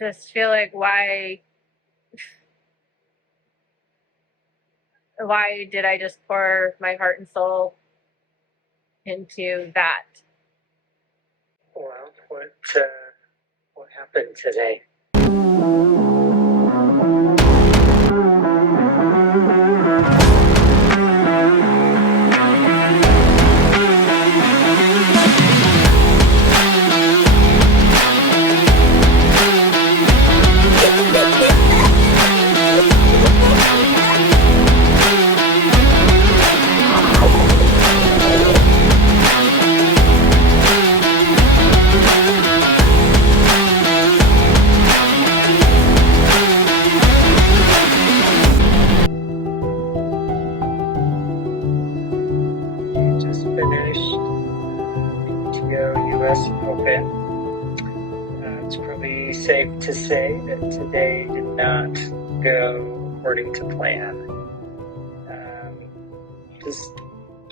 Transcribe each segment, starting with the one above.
just feel like why did I just pour my heart and soul into that? Well, what happened today? Just finished PTO US Open. It's probably safe to say that today did not go according to plan. Just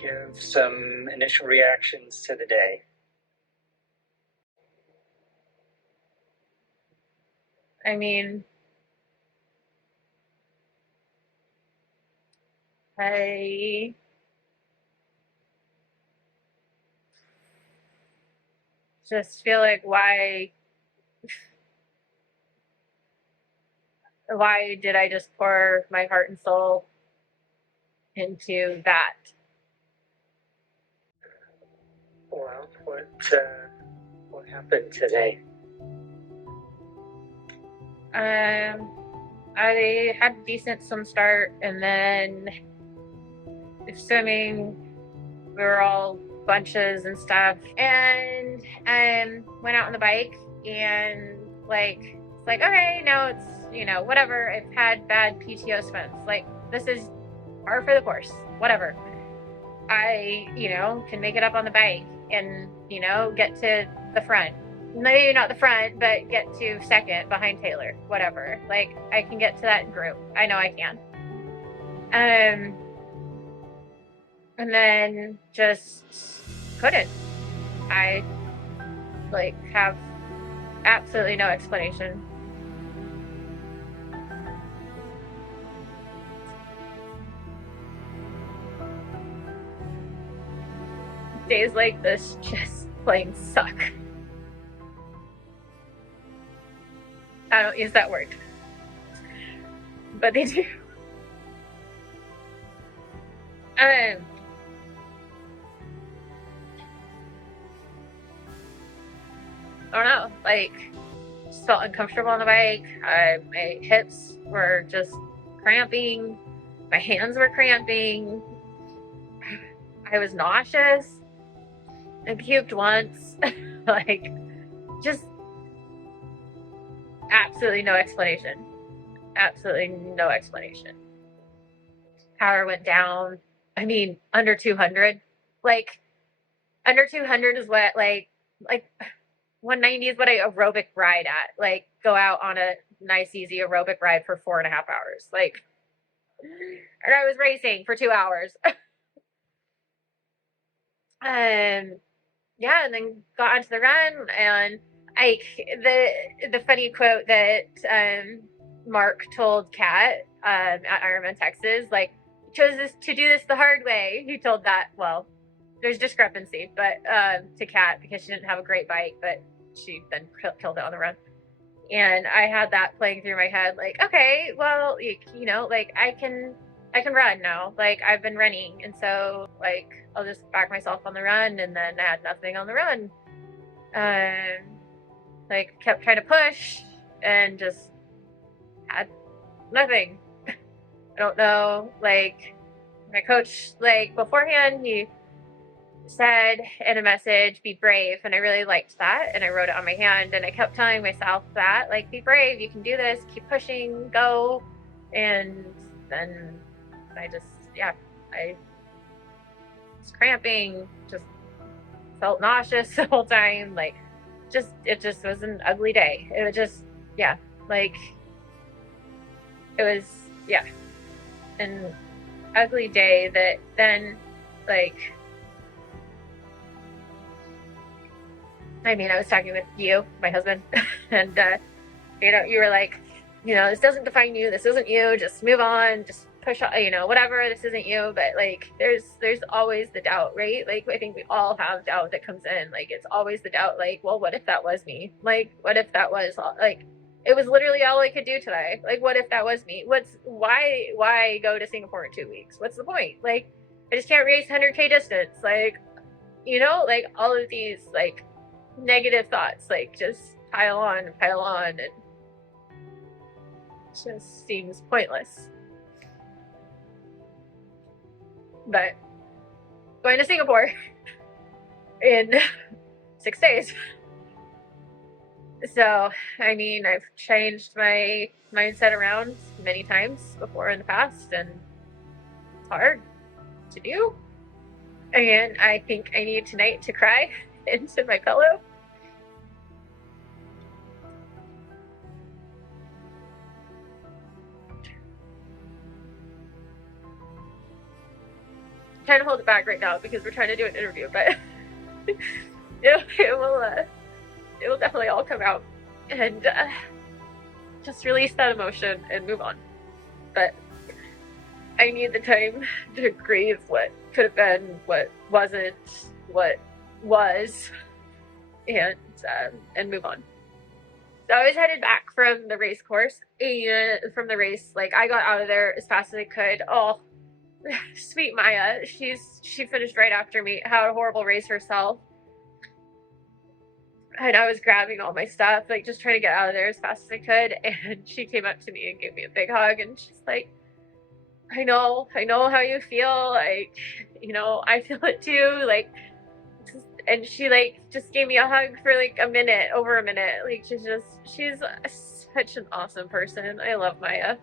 give some initial reactions to the day. I mean, I just feel like why did I just pour my heart and soul into that? Well, what happened today? I had a decent swim start, and then swimming, we were all bunches and stuff, and went out on the bike, and it's like, okay, now it's, whatever. I've had bad PTO swims. Like, this is par for the course, whatever. I, can make it up on the bike and, get to the front. Maybe not the front, but get to second behind Taylor, whatever. Like, I can get to that group. I know I can. And then just couldn't. I, have absolutely no explanation. Days like this just plain suck. I don't use that word, but they do. I don't know, just felt uncomfortable on the bike. My hips were just cramping. My hands were cramping. I was nauseous. I puked once. Just absolutely no explanation. Absolutely no explanation. Power went down. I mean, under 200. Under 200 is what, 190 is what I aerobic ride at. Go out on a nice, easy aerobic ride for 4.5 hours. And I was racing for 2 hours. Yeah, and then got onto the run, and the funny quote that Mark told Kat at Ironman Texas, chose to do this the hard way. He told that, well, there's discrepancy, but to Kat, because she didn't have a great bike, but she then killed it on the run. And I had that playing through my head, okay, well, I can run now. I've been running, and so I'll just back myself on the run, and then I had nothing on the run. Kept trying to push and just had nothing. I don't know, my coach, beforehand, he said in a message, be brave, and I really liked that, and I wrote it on my hand, and I kept telling myself that, be brave, you can do this, keep pushing, go. And then I was cramping, just felt nauseous the whole time. It just was an ugly day. It was just, it was, an ugly day that then, I was talking with you, my husband, and You were like, this doesn't define you. This isn't you. Just move on. Just push on, whatever. This isn't you. But like, there's always the doubt, right? Like, I think we all have doubt that comes in. Like, it's always the doubt. Like, well, what if that was me? Like, what if that was like, it was literally all I could do today. Like, what if that was me? Why go to Singapore in 2 weeks? What's the point? Like, I just can't race 100K distance. Like, like all of these like negative thoughts, like just pile on, and it just seems pointless. But going to Singapore in 6 days. So, I mean, I've changed my mindset around many times before in the past, and it's hard to do. And I think I need tonight to cry into my pillow. I'm trying to hold it back right now because we're trying to do an interview, but it will definitely all come out, and just release that emotion and move on. But I need the time to grieve what could have been, what wasn't, what was, and move on. So I was headed back from the race course, and from the race, like, I got out of there as fast as I could. Oh, sweet Maya, she finished right after me, had a horrible race herself. And I was grabbing all my stuff, like just trying to get out of there as fast as I could. And she came up to me and gave me a big hug. And she's like, I know how you feel. Like, I feel it too. Like, and she like just gave me a hug for like over a minute. Like, she's such an awesome person. I love Maya.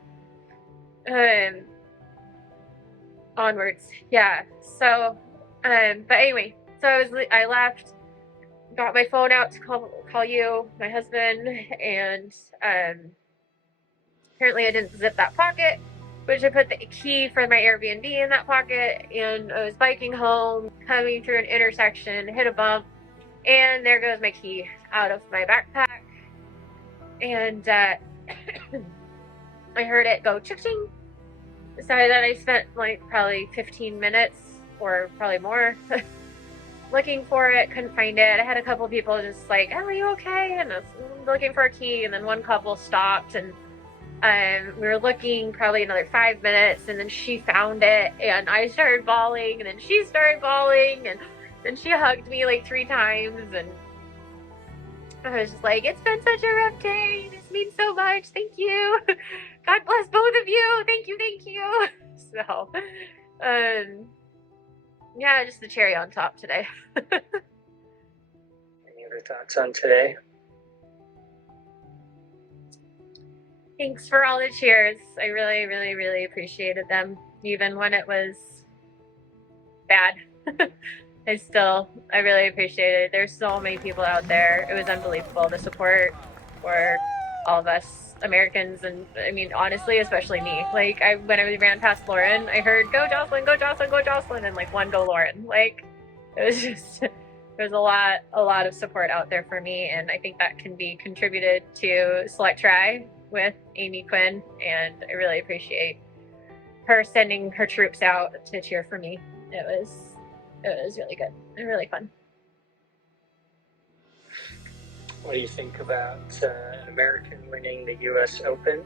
Onwards. Yeah. So, but anyway, so I left, got my phone out to call you, my husband, and apparently I didn't zip that pocket, which I put the key for my Airbnb in that pocket, and I was biking home, coming through an intersection, hit a bump, and there goes my key out of my backpack, and I heard it go ching. So then I spent like probably 15 minutes or probably more looking for it, couldn't find it. I had a couple people just like, oh, are you okay? And I was looking for a key, and then one couple stopped, and we were looking probably another 5 minutes, and then she found it, and I started bawling, and then she started bawling, and then she hugged me like 3 times, and I was just like, it's been such a rough day. This means so much. Thank you. God bless both of you. Thank you. So, yeah, just the cherry on top today. Any other thoughts on today? Thanks for all the cheers. I really, really, really appreciated them, even when it was bad. I really appreciate it. There's so many people out there. It was unbelievable, the support for all of us Americans, and I mean, honestly, especially me. Like, when I ran past Lauren, I heard, go Jocelyn, go Jocelyn, go Jocelyn, and like one go Lauren. Like, it was just, there's a lot of support out there for me, and I think that can be contributed to Select Try with Amy Quinn, and I really appreciate her sending her troops out to cheer for me. It was really good and really fun. What do you think about an American winning the US Open?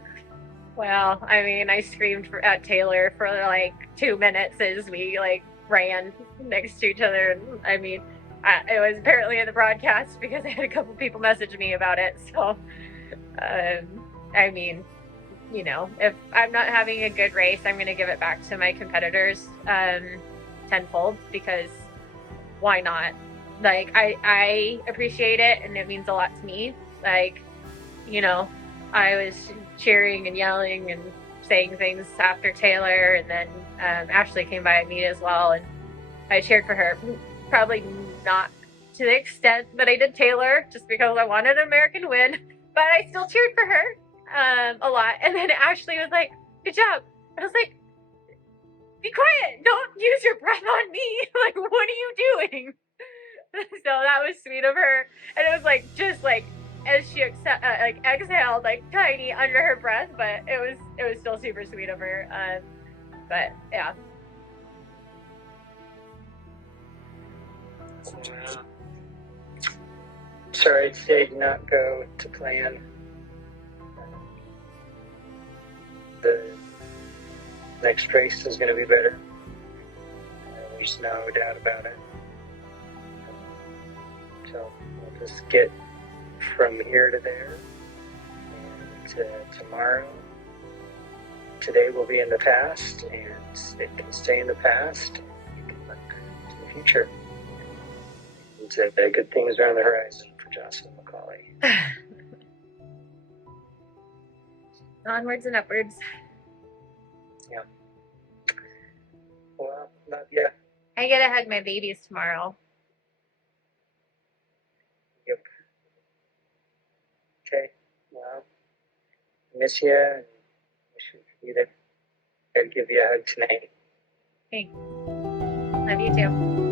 Well, I mean, I screamed at Taylor for like 2 minutes as we like ran next to each other. And I mean, it was apparently in the broadcast because I had a couple people message me about it. So, I mean, if I'm not having a good race, I'm going to give it back to my competitors tenfold, because why not? Like, I appreciate it, and it means a lot to me. Like, I was cheering and yelling and saying things after Taylor, and then Ashley came by me as well, and I cheered for her. Probably not to the extent that I did Taylor, just because I wanted an American win, but I still cheered for her a lot. And then Ashley was like, good job. I was like, be quiet, don't use your breath on me. Like, what are you doing? So that was sweet of her. And it was like, just like as she like exhaled like tiny under her breath, but it was still super sweet of her. But yeah. Wow. Sorry, today did not go to plan. The next race is going to be better. There's no doubt about it. So we'll just get from here to there. And tomorrow, today will be in the past, and it can stay in the past. And you can look to the future. And the good things are on the horizon for Jocelyn McCauley. Onwards and upwards. Yeah. Well, love you. I get to hug my babies tomorrow. Yep. Okay. Well, miss you, and wish we could be there. I'd give you a hug tonight. Thanks. Love you too.